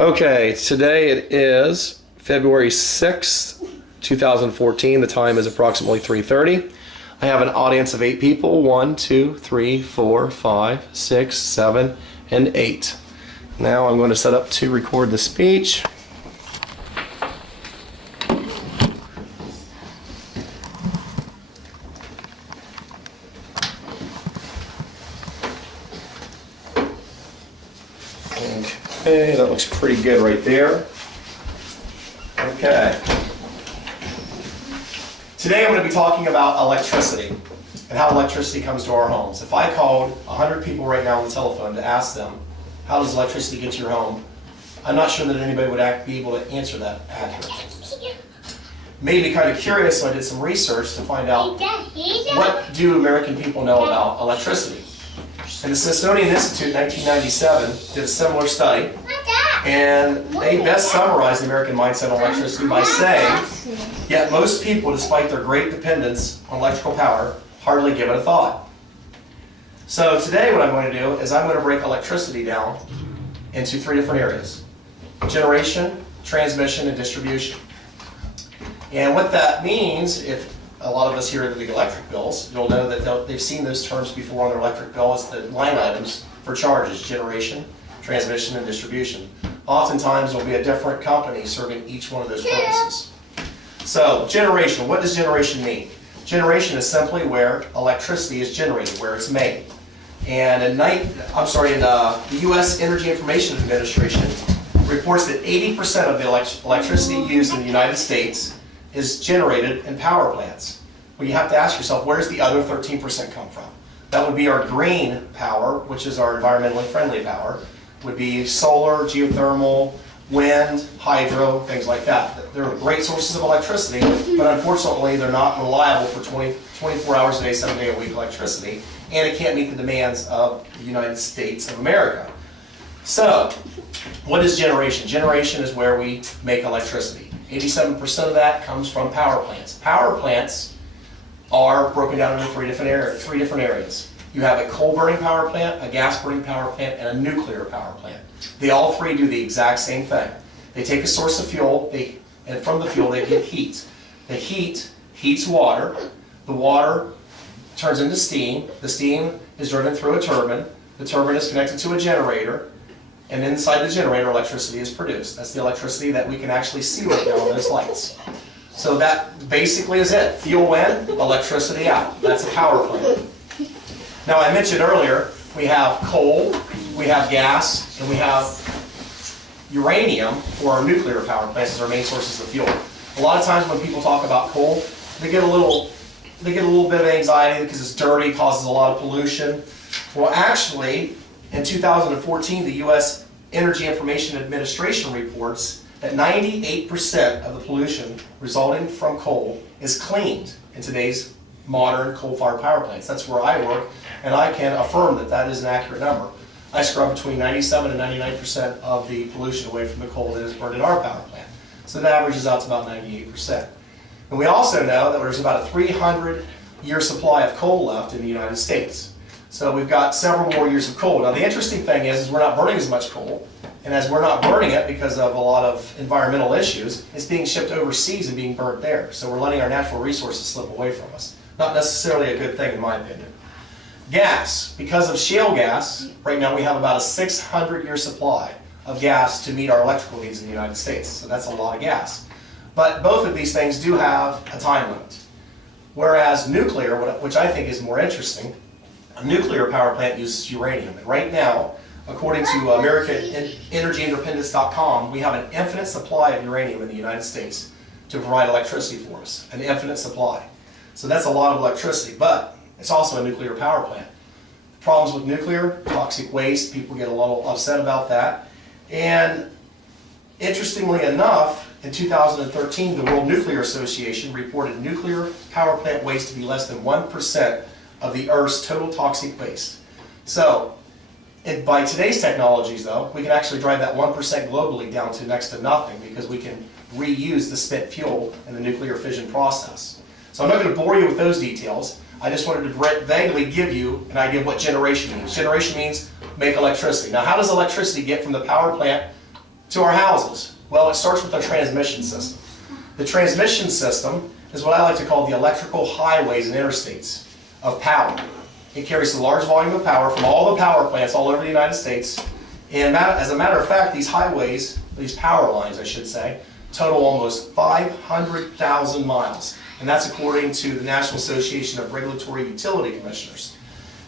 Okay, today it is February 6th, 2014. The time is approximately 3:30. I have an audience of 8 people. 1, 2, 3, 4, 5, 6, 7, and 8. Now I'm going to set up to record the speech. Okay, that looks pretty good right there. Okay. Today I'm going to be talking about electricity and how electricity comes to our homes. If I called 100 people right now on the telephone to ask them, how does electricity get to your home? I'm not sure that anybody would be able to answer that accurately. Made me kind of curious, so I did some research to find out what do American people know about electricity. And the Smithsonian Institute in 1997 did a similar study, and they best summarized the American mindset on electricity by saying, yet most people, despite their great dependence on electrical power, hardly give it a thought. So today what I'm going to do is I'm going to break electricity down into 3 different areas: generation, transmission, and distribution. And what that means, if a lot of us here at the electric bills, you'll know that they've seen those terms before on their electric bill as the line items for charges: generation, transmission, and distribution. Oftentimes there'll be a different company serving each one of those purposes. So generation, what does generation mean? Generation is simply where electricity is generated, where it's made. And the U.S. Energy Information Administration reports that 80% of the electricity used in the United States is generated in power plants. Well, you have to ask yourself, where does the other 13% come from? That would be our green power, which is our environmentally friendly power. Would be solar, geothermal, wind, hydro, things like that. They're great sources of electricity, but unfortunately they're not reliable for 24 hours a day, 7 days a week electricity, and it can't meet the demands of the United States of America. So, what is generation? Generation is where we make electricity. 87% of that comes from power plants. Power plants are broken down into three different areas. You have a coal-burning power plant, a gas-burning power plant, and a nuclear power plant. They all three do the exact same thing. They take a source of fuel, and from the fuel they get heat. The heat heats water. The water turns into steam. The steam is driven through a turbine. The turbine is connected to a generator. And inside the generator, electricity is produced. That's the electricity that we can actually see right now on those lights. So that basically is it. Fuel in, electricity out. That's a power plant. Now, I mentioned earlier, we have coal, we have gas, and we have uranium for our nuclear power plants as our main sources of fuel. A lot of times when people talk about coal, they get a little bit of anxiety because it's dirty, causes a lot of pollution. Well, actually, in 2014, the U.S. Energy Information Administration reports that 98% of the pollution resulting from coal is cleaned in today's modern coal-fired power plants. That's where I work, and I can affirm that that is an accurate number. I scrub between 97 and 99% of the pollution away from the coal that is burned in our power plant. So that averages out to about 98%. And we also know that there's about a 300-year supply of coal left in the United States. So we've got several more years of coal. Now the interesting thing is we're not burning as much coal, and as we're not burning it because of a lot of environmental issues, it's being shipped overseas and being burnt there. So we're letting our natural resources slip away from us. Not necessarily a good thing in my opinion. Gas. Because of shale gas, right now we have about a 600-year supply of gas to meet our electrical needs in the United States. So that's a lot of gas. But both of these things do have a time limit. Whereas nuclear, which I think is more interesting, a nuclear power plant uses uranium. And right now, according to AmericanEnergyIndependence.com, we have an infinite supply of uranium in the United States to provide electricity for us. An infinite supply. So that's a lot of electricity, but it's also a nuclear power plant. Problems with nuclear, toxic waste, people get a little upset about that. And interestingly enough, in 2013, the World Nuclear Association reported nuclear power plant waste to be less than 1% of the Earth's total toxic waste. So, by today's technologies though, we can actually drive that 1% globally down to next to nothing because we can reuse the spent fuel in the nuclear fission process. So I'm not going to bore you with those details. I just wanted to vaguely give you an idea of what generation means. Generation means make electricity. Now how does electricity get from the power plant to our houses? Well, it starts with our transmission system. The transmission system is what I like to call the electrical highways and interstates of power. It carries a large volume of power from all the power plants all over the United States. And as a matter of fact, these highways, these power lines, I should say, total almost 500,000 miles. And that's according to the National Association of Regulatory Utility Commissioners.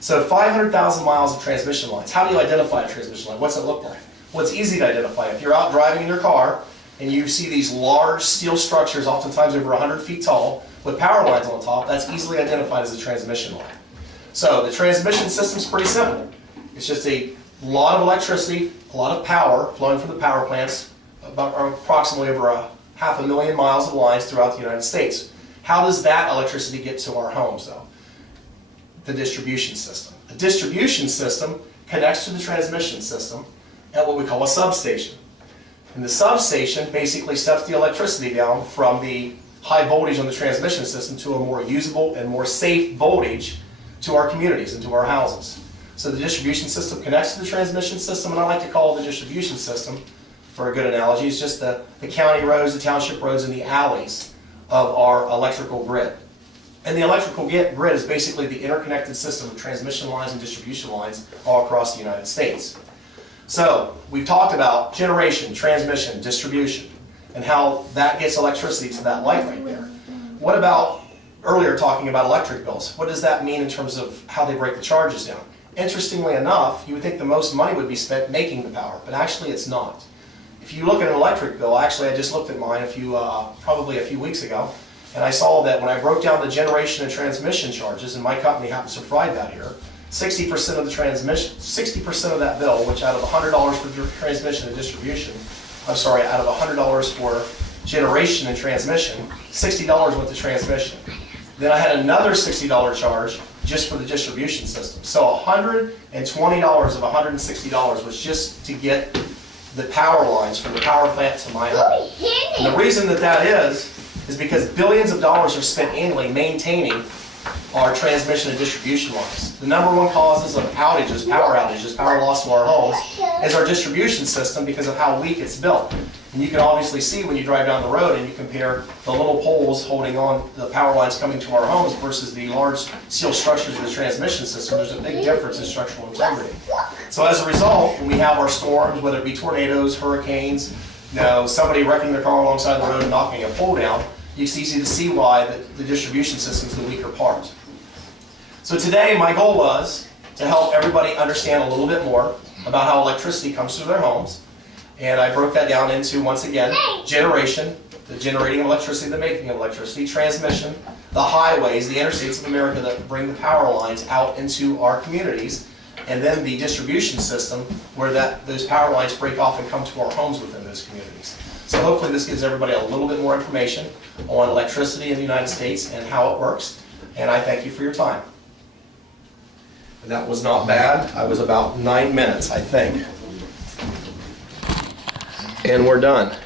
So 500,000 miles of transmission lines. How do you identify a transmission line? What's it look like? Well, it's easy to identify. If you're out driving in your car and you see these large steel structures, oftentimes over 100 feet tall, with power lines on top, that's easily identified as a transmission line. So the transmission system's pretty simple. It's just a lot of electricity, a lot of power flowing from the power plants, about approximately over 500,000 miles of lines throughout the United States. How does that electricity get to our homes, though? The distribution system. The distribution system connects to the transmission system at what we call a substation. And the substation basically steps the electricity down from the high voltage on the transmission system to a more usable and more safe voltage to our communities and to our houses. So the distribution system connects to the transmission system, and I like to call the distribution system, for a good analogy, is just the county roads, the township roads, and the alleys of our electrical grid. And the electrical grid is basically the interconnected system of transmission lines and distribution lines all across the United States. So we've talked about generation, transmission, distribution, and how that gets electricity to that light right there. What about earlier talking about electric bills? What does that mean in terms of how they break the charges down? Interestingly enough, you would think the most money would be spent making the power, but actually it's not. If you look at an electric bill, actually I just looked at mine probably a few weeks ago, and I saw that when I broke down the generation and transmission charges, and my company happens to provide that here, 60% of the transmission, 60% of that bill, which out of $100 for transmission and distribution, out of $100 for generation and transmission, $60 went to transmission. Then I had another $60 charge just for the distribution system. So $120 of $160 was just to get the power lines from the power plant to my home. And the reason that is because billions of dollars are spent annually maintaining our transmission and distribution lines. The number one causes of outages, power loss to our homes, is our distribution system because of how weak it's built. And you can obviously see when you drive down the road and you compare the little poles holding on the power lines coming to our homes versus the large steel structures of the transmission system, there's a big difference in structural integrity. So as a result, when we have our storms, whether it be tornadoes, hurricanes, somebody wrecking their car alongside the road and knocking a pole down, it's easy to see why the distribution system is the weaker part. So today my goal was to help everybody understand a little bit more about how electricity comes to their homes. And I broke that down into, once again, generation, the generating of electricity, the making of electricity, transmission, the highways, the interstates of America that bring the power lines out into our communities, and then the distribution system where those power lines break off and come to our homes within those communities. So hopefully this gives everybody a little bit more information on electricity in the United States and how it works. And I thank you for your time. And that was not bad. I was about 9 minutes, I think. And we're done.